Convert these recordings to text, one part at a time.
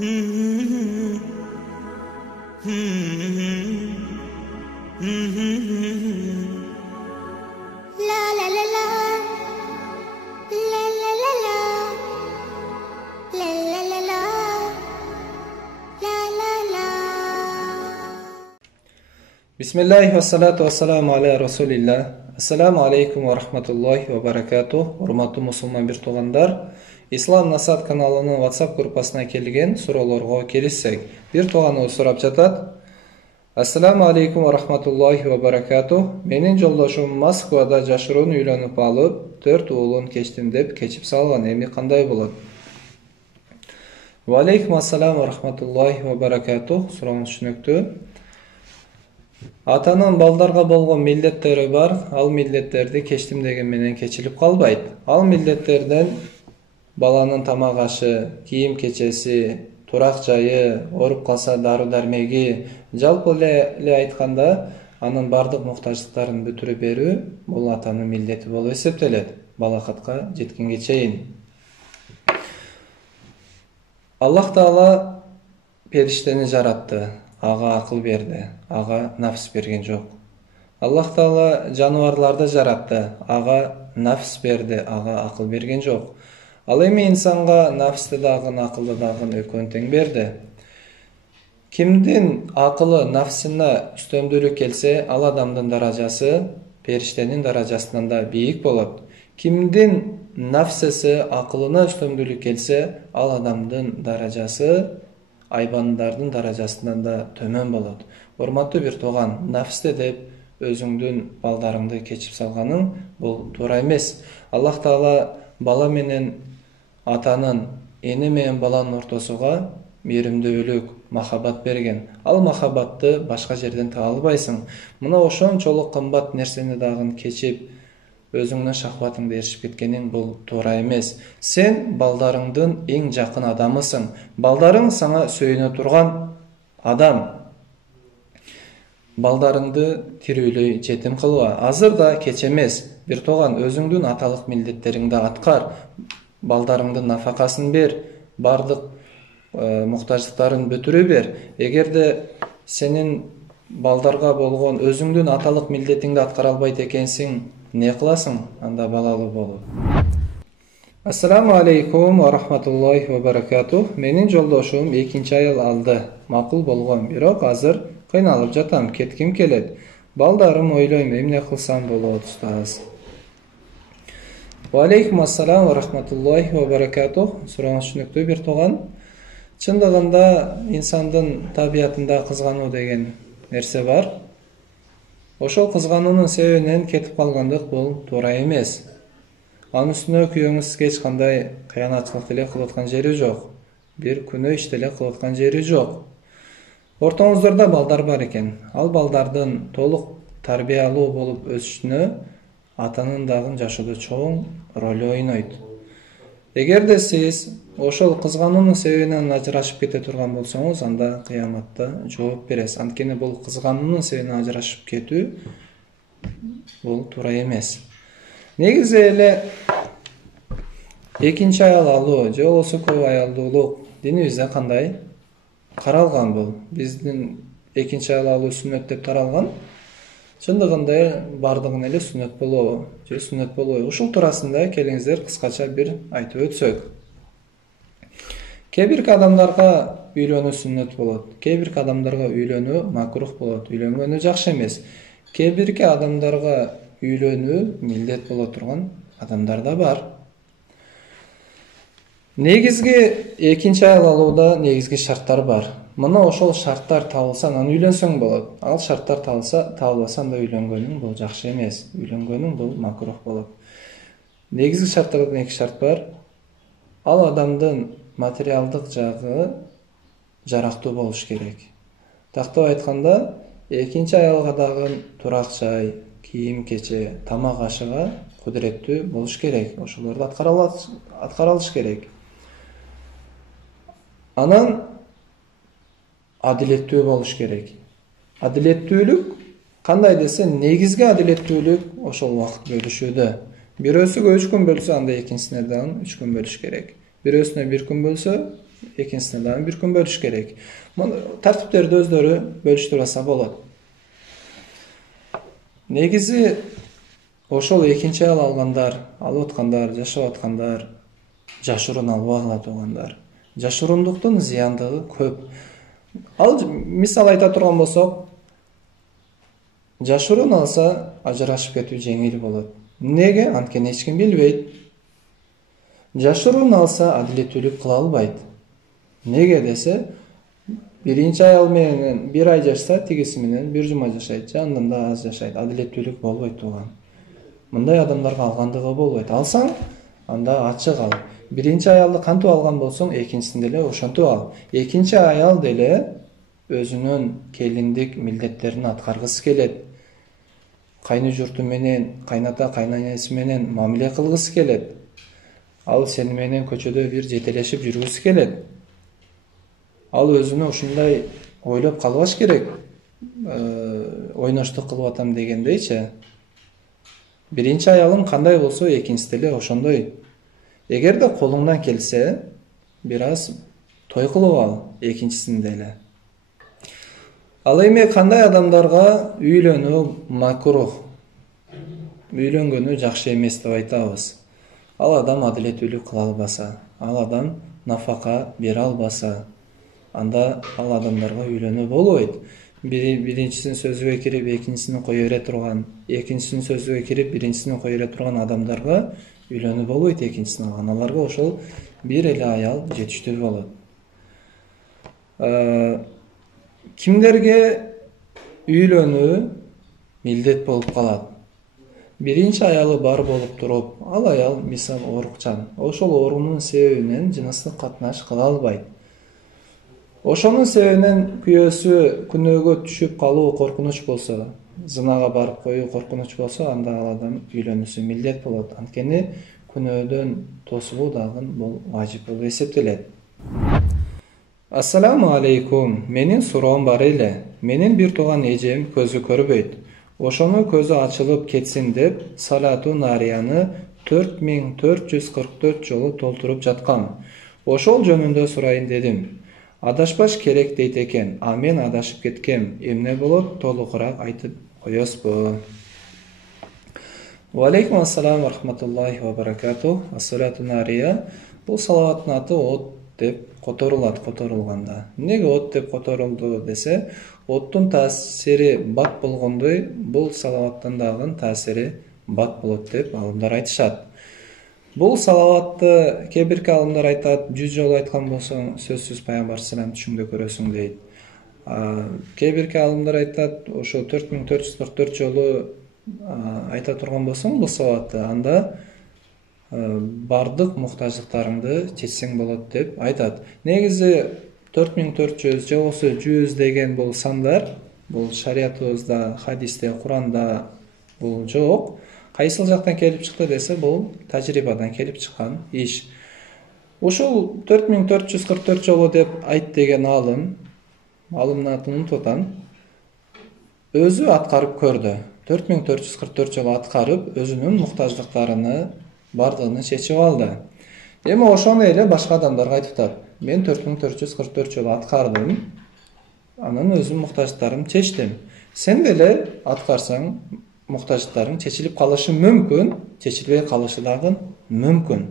La la la la, la la la la, la la la la, la la la. Bismillah ve salatu ve selamu ala Resulillah. Assalamu alaikum wa rahmatullahi wa barakatuh. Урматтуу мусулман бир туугандар, Ислам Насат каналынын WhatsApp группасына келген суроолорго келиссек, бир тууганыбыз сурап жатат. Assalamu alaikum wa rahmatullahi wa barakatuh. Менин жолдошум Москвада жашыруун үйлөнүп алып, 4 уулун кечтим деп кечип салган. Эми кандай болот? Ва алейкум ассалам wa rahmatullahi wa barakatuh. Сурооңуз түшүнүктүү. Атанын балдарга болгон милдеттери бар. Ал милдеттерди кечтим деген менен кечилип калбайт. Ал милдеттерден баланын тамак ашы, кийим кечеси, турак жайы, ооруп калса дару-дармеги, жалпы эле айтканда анын бардык муктаждыктарын бүтүрүп берүү бул атанын милдети болуп эсептелет, балакатка жеткенге чейин. Аллах Таала периштени жаратты, ага акыл берди, ага нафс берген жок. Аллах Таала жаныбарларды жаратты, ага нафс берди, ага акыл берген жок. Ал эми инсанга нафсты дагы, акылды дагы экөөнү тең берди. Кимдин акылы нафсына үстөмдүүлүк келсе, ал адамдын даражасы периштенин даражасынан да бийик болот. Кимдин нафсысы акылына үстөмдүүлүк келсе, ал адамдын даражасы айбандардын даражасынан да төмөн болот. Урматтуу бир тууган, нафсты деп өзүңдүн балдарыңды кечип салганың бул туура эмес. Аллах Таала бала менен атанын, эне менен баланын ортосуга мээримдүүлүк, махаббат берген. Ал махаббатты башка жерден таба албайсың. Мына ошончолук кымбат нерсени дагы кечип, өзүңдүн шахватыңды эришип кеткениң бул туура эмес. Сен балдарыңдын эң жакын адамысың. Балдарың сага сүйөнө турган адам. Балдарыңды тирүүлөй жетим кылба. Азыр да кеч эмес. Бир тууган, өзүңдүн аталык милдеттериңди аткар. Балдарыңдын нафакасын бер, бардык муктаждыктарын бүтүрүп бер. Эгерде сенин балдарга болгон өзүңдүн аталык милдетиңди аткара албайт экенсиң, не кыласың? Анда балалуу болуп. Ассаламу алейкум ва рахматуллахи ва баракатух. Менин жолдошум экинчи аял алды. Макул болгон, бирок азыр кыйналып жатам, кетким келет. Балдарым ойлойм, эмне кылсам болот, устаз? Ва алейкум ассалам ва рахматуллахи ва баракатух. Сурооңуз түшүнүктүү бир тууган. Чындыгында инсандын табиятында кызгануу деген нерсе бар. Ошол кызгануунун себебинен кетип калгандык бул туура эмес. Анын үстүнө күйөөңүз эч кандай кыянатчылык деле кылып аткан жери жок. Бир күнөө иш деле кылып аткан жери жок. Ортоңуздордо балдар бар экен. Ал балдардын толук тарбиялуу болуп өсүшүнө атанын дагы жашоодо чоң роль ойнойт. Эгерде сиз ошол кызгануунун себебинен ажырашып кете турган болсоңуз, анда кыяматта жооп бересиз. Анткени бул кызгануунун себебинен ажырашып кетүү бул туура эмес. Негизи эле экинчи аял алуу же болбосо көп аялдуулук динибизде кандай каралган бул? Биздин экинчи аял алуу сүннөт деп таралган. Чындыгында бардыгын эле сүннөт болобу же сүннөт болбойбу? Ушул туурасында келиңиздер кыскача бир айтып өтсөк. Кээ бир адамдарга үйлөнүү сүннөт болот. Кээ бир адамдарга үйлөнүү макрух болот. Үйлөнгөнү жакшы эмес. Кээ бир адамдарга үйлөнүү милдет боло турган адамдар да бар. Негизги экинчи аял алууда негизги шарттар бар. Мына ошол шарттар табылса, анан үйлөнсөң болот. Ал шарттар табылбаса, анда үйлөнгөнүң бул жакшы эмес. Үйлөнгөнүң бул макрух болот. Негизги шарттардан эки шарт бар. Ал адамдын материалдык жагы жарактуу болуш керек. Тактап айтканда, экинчи аялга дагы турак жай, кийим кече, тамак ашыга кудуреттүү болуш керек. Ошолорду аткара алыш керек. Анан адилеттүү болуш керек. Адилеттүүлүк кандай десе, негизги адилеттүүлүк ошол убакыт бөлүшүүдө. Бирөөсүгө 3 күн бөлсө, анда экинчисине дагы 3 күн бөлүш керек. Бирөөсүнө 1 күн бөлсө, экинчисине дагы бир күн бөлүш керек. Тартиптерди өздөрү бөлүштүрүп алса болот. Негизи ошол экинчи аял алгандар, алып аткандар, жашап аткандар, жашыруун албагыла тургандар. Жашырундуктун зыяндыгы көп. Ал мисал айта турган болсок, жашыруун алса ажырашып кетүү жеңил болот. Неге? Анткени эч ким билбейт. Жашыруун алса адилеттүүлүк кыла албайт. Неге десе, биринчи аял менен бир ай жашса, тигиси менен бир жума жашайт, жандан да аз жашайт. Адилеттүүлүк болбойт туган. Мындай адамдарга алгандыгы болбойт. Алсаң, анда ачык ал. Биринчи аялды кантип алган болсоң, экинчисин деле ошентип ал. Экинчи аял деле өзүнүн келиндик милдеттерин аткаргысы келет. Кайны журту менен, кайната кайнанасы менен мамиле кылгысы келет. Ал сени менен көчөдө бир жетелешип жүргүсү келет. Ал өзүнө ушундай ойлоп калбаш керек. Ойноштук кылып атам дегендейчи. Биринчи аялым кандай болсо, экинчиси деле ошондой. Эгерде колуңдан келсе, бир аз той кылып ал, экинчисин деле. Ал эми кандай адамдарга үйлөнүү макрух, үйлөнгөнү жакшы эмес деп айтабыз? Ал адам адилеттүүлүк кыла албаса, ал адам нафака бере албаса, анда ал адамдарга үйлөнүү болбойт. Биринчисинин сөзүгө кирип, экинчисин кое бере турган, экинчисинин сөзүгө кирип, биринчисин кое бере турган адамдарга үйлөнүү болбойт. Экинчисин алган аларга ошол бир эле аял жетиштүү болот. Кимдерге үйлөнүү милдет болуп калат? Биринчи аялы бар болуп туруп, ал аял мисал оорукчан. Ошол оорунун себебинен жыныстык катнаш кыла албайт. Ошонун себебинен күйөөсү күнөөгө түшүп калуу коркунуч болсо, зынага барып коюу коркунуч болсо, анда ал адам үйлөнүүсү милдет болот. Анткени күнөөдөн тосулуу дагы бул важип болуп эсептелет. Ассаламу алейкум. Менин суроом бар эле. Менин бир тууган эжем көзү көрбөйт. Ошону көзү ачылып кетсин деп салату нарияны 4444 жолу толтуруп жаткам. Ошол жөнүндө сурайын дедим. Адашпаш керек дейт экен. А мен адашып кеткем. Эмне болот? Толугураак айтып коесузбу? Ва алейкум ассалам ва рахматуллахи ва баракатух. Ассалату нария. Бул салаваттын аты от деп которулганда. Неге от деп которулду десе, оттун таасири бат болгондой, бул салаваттын дагы таасири бат болот деп алымдар айтышат. Бул салаватты кээ бирки алымдар айтат, 100 жолу айткан болсоң, сөзсүз пайгамбар салам түшүңдө көрөсүң дейт. Кээ бирки алымдар айтат, ошо 4444 жолу айта турган болсоң бул салаватты, анда бардык муктаждыктарыңды чечсең болот деп айтат. Негизи 4400 же болбосо 100 деген бул сандар, бул шариятыбызда, хадисте, Куранда бул жок. Кайсыл жактан келип чыкты десе, бул тажрыйбадан келип чыккан иш. Ушул 4444 жолу деп айт деген алымдын атын унутуп атам. Өзү аткарып көрдү. 4444 жолу аткарып, өзүнүн муктаждыктарыны бардыгын чечип алды. Эми ошону эле башка адамдарга айтып атат. Мен 4444 жолу аткардым, анан өзүм муктаждыктарымды чечтим. Сен деле аткарсаң, муктаждыктарың чечилип калышы мүмкүн, чечилбей калышы дагы мүмкүн.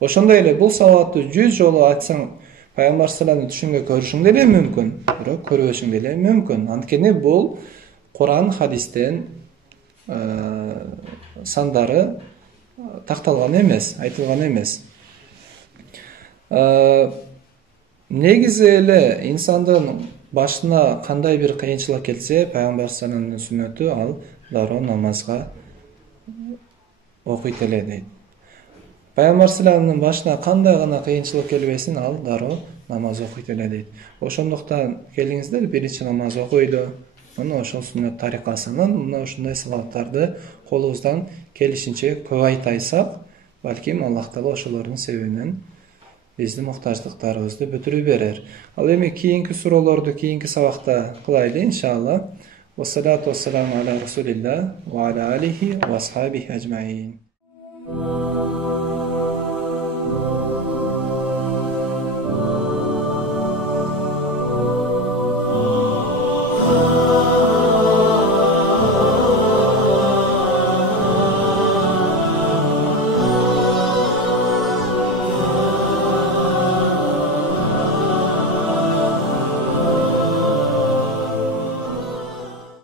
Ошондой эле бул салаватты 100 жолу айтсаң, пайгамбар саламдын түшүнгө көрүшүң деле мүмкүн, бирок көрбөшүң деле мүмкүн. Анткени бул Куран, хадистен сандары такталган эмес, айтылган эмес. Негизи эле инсандын башына кандай бир кыйынчылык келсе, пайгамбар саламдын сүннөтү ал дароо намазга окуйт эле дейт. Пайгамбар саламдын башына кандай гана кыйынчылык келбесин, ал дароо намаз окуйт эле дейт. Ошондуктан келиңиздер, биринчи намаз окуйду. Мына ошол сүннөт тарикасынан мына ушундай салаваттарды колубуздан келишинче көп айтсак, балким Аллах Таала ошолордун себебинен биздин муктаждыктарыбызды бүтүрүп берер. Ал эми кийинки суроолорду кийинки сабакта кылайлы иншалла. Вассалату вассаламу аля расулилла ва аля алихи ва асхабихи ажмаин.